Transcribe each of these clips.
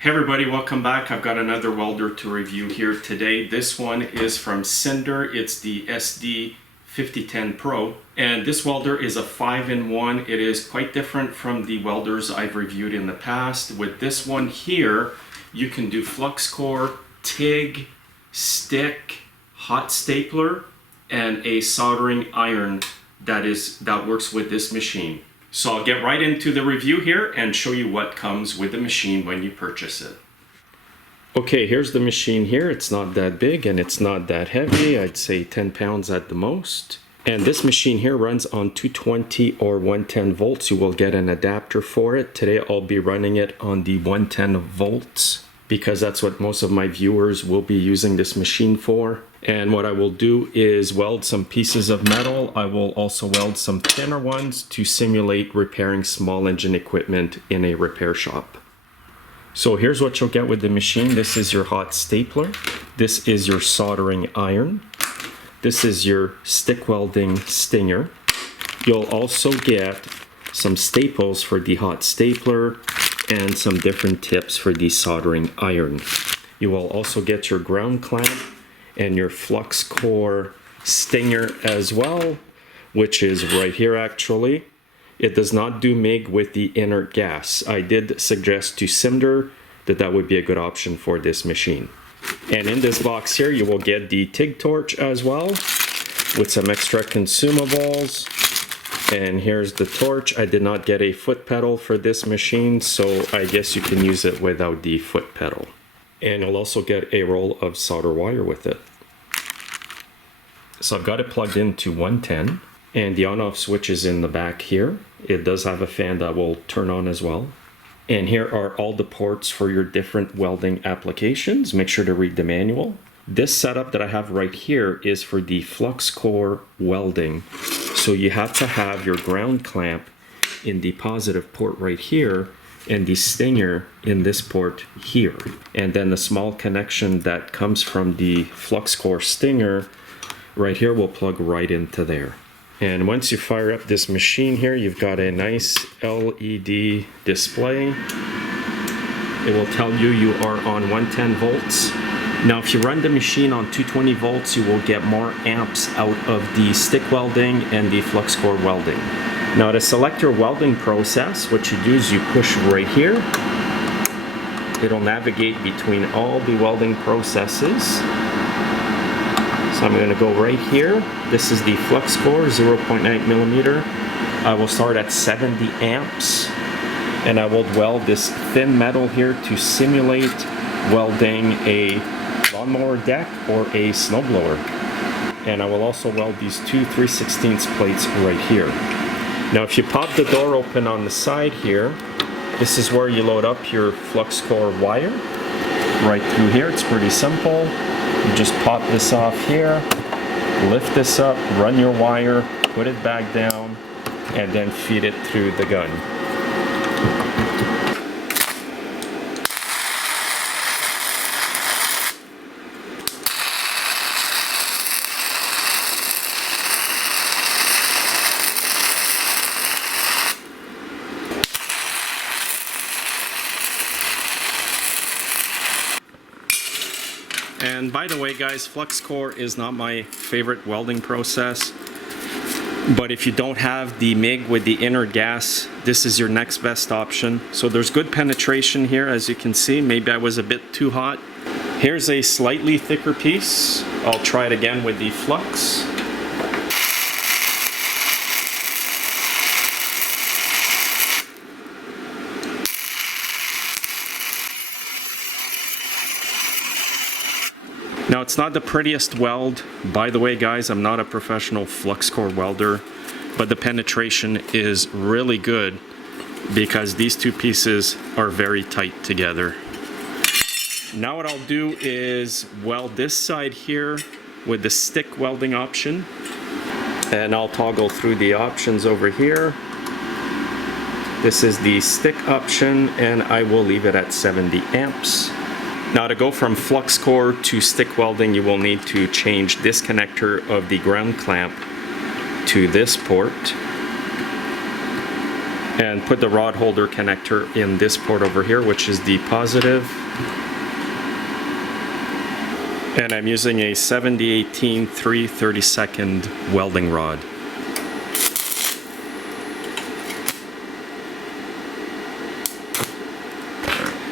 Hey everybody, welcome back. I've got another welder to review here today. This one is from SIMDER. It's the SD5010 Pro. And this welder is a 5-in-1. It is quite different from the welders I've reviewed in the past. With this one here, you can do flux core, TIG, stick, hot stapler, and a soldering iron that works with this machine. So I'll get right into the review here and show you what comes with the machine when you purchase it. Okay, here's the machine here. It's not that big and it's not that heavy. I'd say 10 pounds at the most. And this machine here runs on 220 or 110 volts. You will get an adapter for it. Today I'll be running it on the 110 volts because that's what most of my viewers will be using this machine for. And what I will do is weld some pieces of metal. I will also weld some thinner ones to simulate repairing small engine equipment in a repair shop. So here's what you'll get with the machine. This is your hot stapler. This is your soldering iron. This is your stick welding stinger. You'll also get some staples for the hot stapler and some different tips for the soldering iron. You will also get your ground clamp and your flux core stinger as well, which is right here actually. It does not do MIG with the inert gas. I did suggest to SIMDER that would be a good option for this machine. And in this box here, you will get the TIG torch as well with some extra consumables. And here's the torch. I did not get a foot pedal for this machine, so I guess you can use it without the foot pedal. And you'll also get a roll of solder wire with it. So I've got it plugged into 110 and the on-off switch is in the back here. It does have a fan that will turn on as well. And here are all the ports for your different welding applications. Make sure to read the manual. This setup that I have right here is for the flux core welding. So you have to have your ground clamp in the positive port right here and the stinger in this port here. And then the small connection that comes from the flux core stinger right here will plug right into there. And once you fire up this machine here, you've got a nice LED display. It will tell you are on 110 volts. Now if you run the machine on 220 volts, you will get more amps out of the stick welding and the flux core welding. Now to select your welding process, what you do is you push right here. It'll navigate between all the welding processes. So I'm going to go right here. This is the flux core, 0.9 millimeter. I will start at 70 amps and I will weld this thin metal here to simulate welding a lawnmower deck or a snowblower. And I will also weld these two 3/16 plates right here. Now if you pop the door open on the side here, this is where you load up your flux core wire. Right through here, it's pretty simple. You just pop this off here, lift this up, run your wire, put it back down, and then feed it through the gun. And by the way guys, flux core is not my favorite welding process, but if you don't have the MIG with the inert gas, this is your next best option. So there's good penetration here, as you can see. Maybe I was a bit too hot. Here's a slightly thicker piece. I'll try it again with the flux. Now it's not the prettiest weld. By the way guys, I'm not a professional flux core welder, but the penetration is really good because these two pieces are very tight together. Now what I'll do is weld this side here with the stick welding option, and I'll toggle through the options over here. This is the stick option and I will leave it at 70 amps. Now to go from flux core to stick welding, you will need to change this connector of the ground clamp to this port. and put the rod holder connector in this port over here, which is the positive. And I'm using a 7018 3/32 welding rod.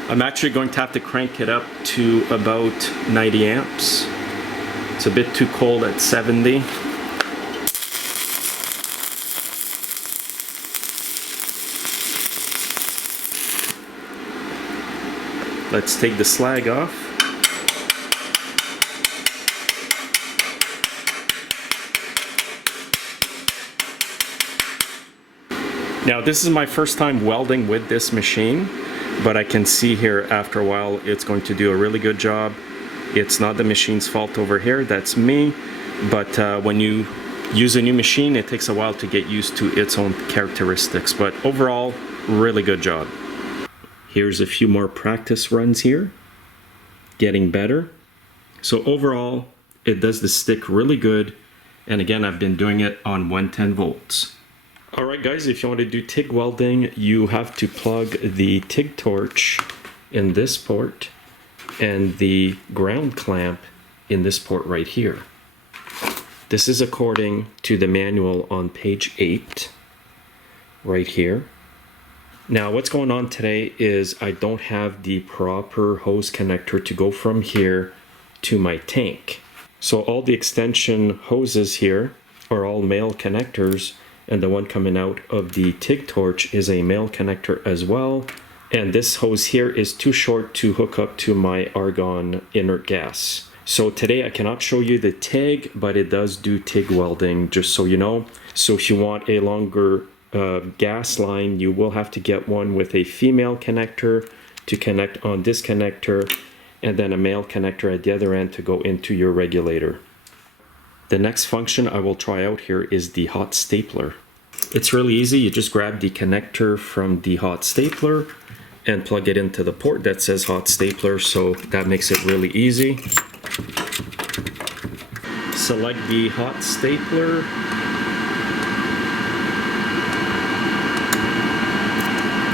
I'm actually going to have to crank it up to about 90 amps. It's a bit too cold at 70. Let's take the slag off. Now this is my first time welding with this machine, but I can see here after a while it's going to do a really good job. It's not the machine's fault over here, that's me. But when you use a new machine, it takes a while to get used to its own characteristics. But overall, really good job. Here's a few more practice runs here. Getting better. So overall, it does the stick really good. And again, I've been doing it on 110 volts. Alright guys, if you want to do TIG welding, you have to plug the TIG torch in this port and the ground clamp in this port right here. This is according to the manual on page 8, right here. Now what's going on today is I don't have the proper hose connector to go from here to my tank. So all the extension hoses here are all male connectors, and the one coming out of the TIG torch is a male connector as well. And this hose here is too short to hook up to my argon inert gas. So today I cannot show you the TIG, but it does do TIG welding, just so you know. So if you want a longer gas line, you will have to get one with a female connector to connect on this connector, and then a male connector at the other end to go into your regulator. The next function I will try out here is the hot stapler. It's really easy. You just grab the connector from the hot stapler and plug it into the port that says hot stapler, so that makes it really easy. Select the hot stapler.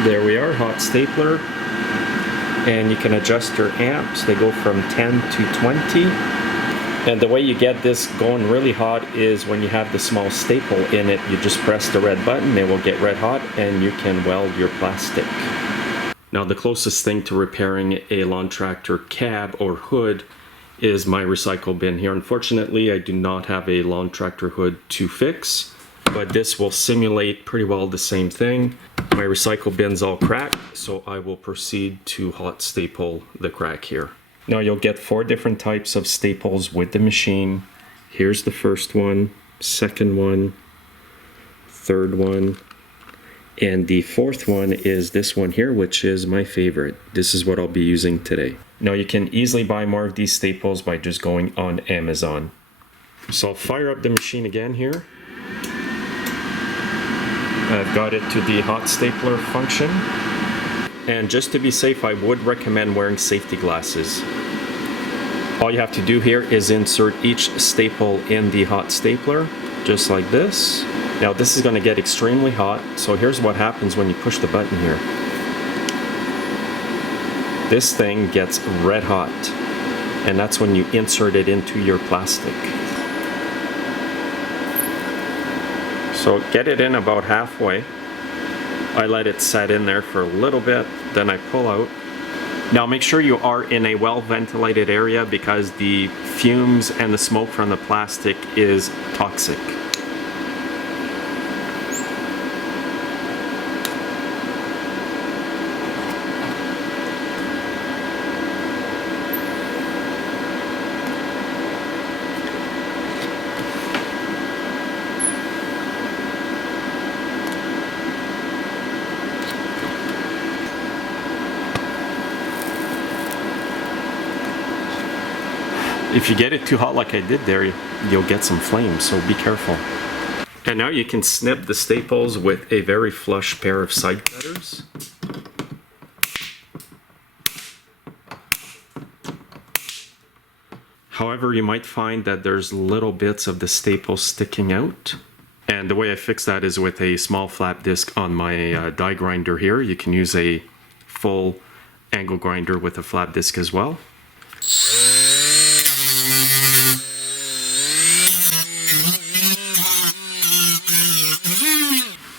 There we are, hot stapler. And you can adjust your amps. They go from 10 to 20. And the way you get this going really hot is when you have the small staple in it, you just press the red button, it will get red hot, and you can weld your plastic. Now the closest thing to repairing a lawn tractor cab or hood is my recycle bin here. Unfortunately, I do not have a lawn tractor hood to fix, but this will simulate pretty well the same thing. My recycle bin's all cracked, so I will proceed to hot staple the crack here. Now you'll get 4 different types of staples with the machine. Here's the first one, second one, third one, and the fourth one is this one here, which is my favorite. This is what I'll be using today. Now you can easily buy more of these staples by just going on Amazon. So I'll fire up the machine again here. I've got it to the hot stapler function. And just to be safe, I would recommend wearing safety glasses. All you have to do here is insert each staple in the hot stapler, just like this. Now this is going to get extremely hot, so here's what happens when you push the button here. This thing gets red hot, and that's when you insert it into your plastic. So get it in about halfway. I let it set in there for a little bit, then I pull out. Now make sure you are in a well ventilated area because the fumes and the smoke from the plastic is toxic. If you get it too hot like I did there, you'll get some flames, so be careful. And now you can snip the staples with a very flush pair of side cutters. However, you might find that there's little bits of the staple sticking out. And the way I fix that is with a small flat disc on my die grinder here. You can use a full angle grinder with a flat disc as well.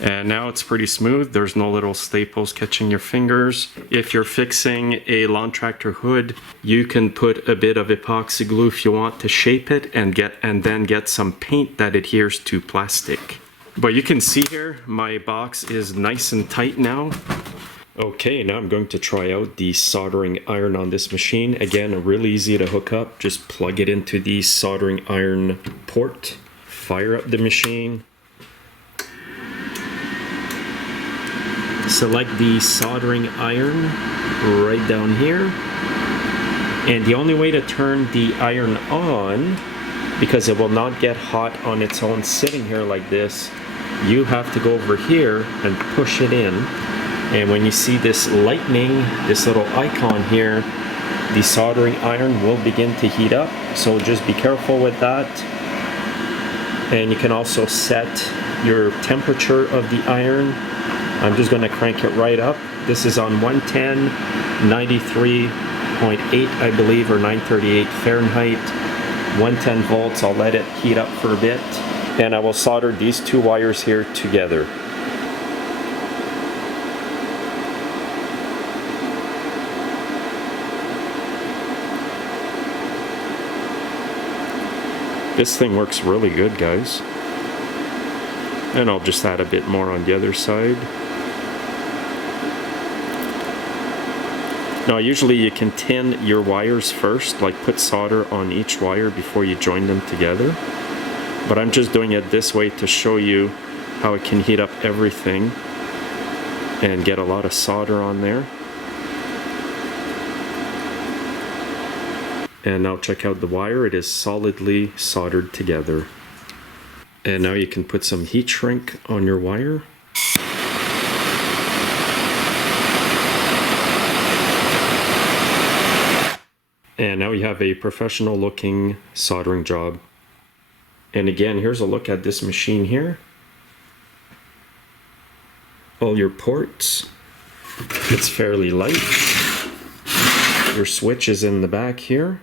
And now it's pretty smooth. There's no little staples catching your fingers. If you're fixing a lawn tractor hood, you can put a bit of epoxy glue if you want to shape it and then get some paint that adheres to plastic. But you can see here, my box is nice and tight now. Okay, now I'm going to try out the soldering iron on this machine. Again, really easy to hook up. Just plug it into the soldering iron port, fire up the machine. Select the soldering iron right down here, and the only way to turn the iron on, because it will not get hot on its own sitting here like this, you have to go over here and push it in. And when you see this lightning, this little icon here, the soldering iron will begin to heat up, so just be careful with that. And you can also set your temperature of the iron. I'm just going to crank it right up. This is on 110, 93.8 I believe, or 938 Fahrenheit, 110 volts. I'll let it heat up for a bit, and I will solder these two wires here together. This thing works really good, guys. And I'll just add a bit more on the other side. Now usually you can tin your wires first, like put solder on each wire before you join them together. But I'm just doing it this way to show you how it can heat up everything and get a lot of solder on there. And now check out the wire, it is solidly soldered together. And now you can put some heat shrink on your wire. And now you have a professional looking soldering job. And again, here's a look at this machine here. All your ports, it's fairly light. Your switch is in the back here.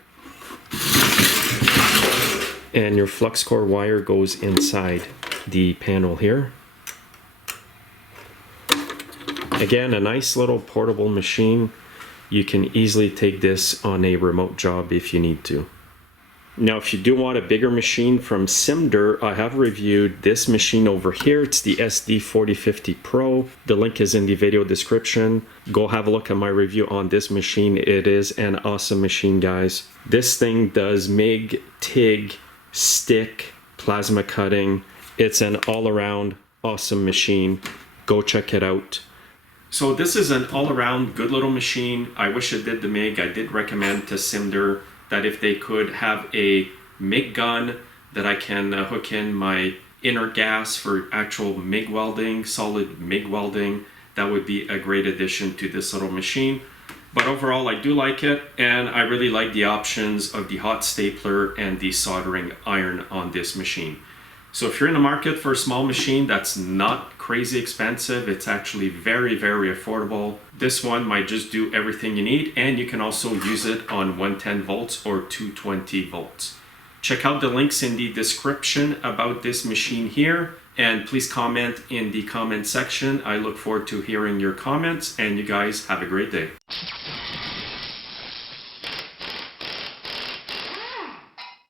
And your flux core wire goes inside the panel here. Again, a nice little portable machine. You can easily take this on a remote job if you need to. Now, if you do want a bigger machine from SIMDER, I have reviewed this machine over here. It's the SD4050 Pro. The link is in the video description. Go have a look at my review on this machine. It is an awesome machine, guys. This thing does MIG, TIG, stick, plasma cutting. It's an all-around awesome machine. Go check it out. So this is an all-around good little machine. I wish it did the MIG. I did recommend to SIMDER that if they could have a MIG gun that I can hook in my inert gas for actual MIG welding, solid MIG welding, that would be a great addition to this little machine. But overall, I do like it, and I really like the options of the hot stapler and the soldering iron on this machine. So if you're in the market for a small machine that's not crazy expensive, it's actually very, very affordable. This one might just do everything you need, and you can also use it on 110 volts or 220 volts. Check out the links in the description about this machine here, and please comment in the comment section. I look forward to hearing your comments, and you guys have a great day.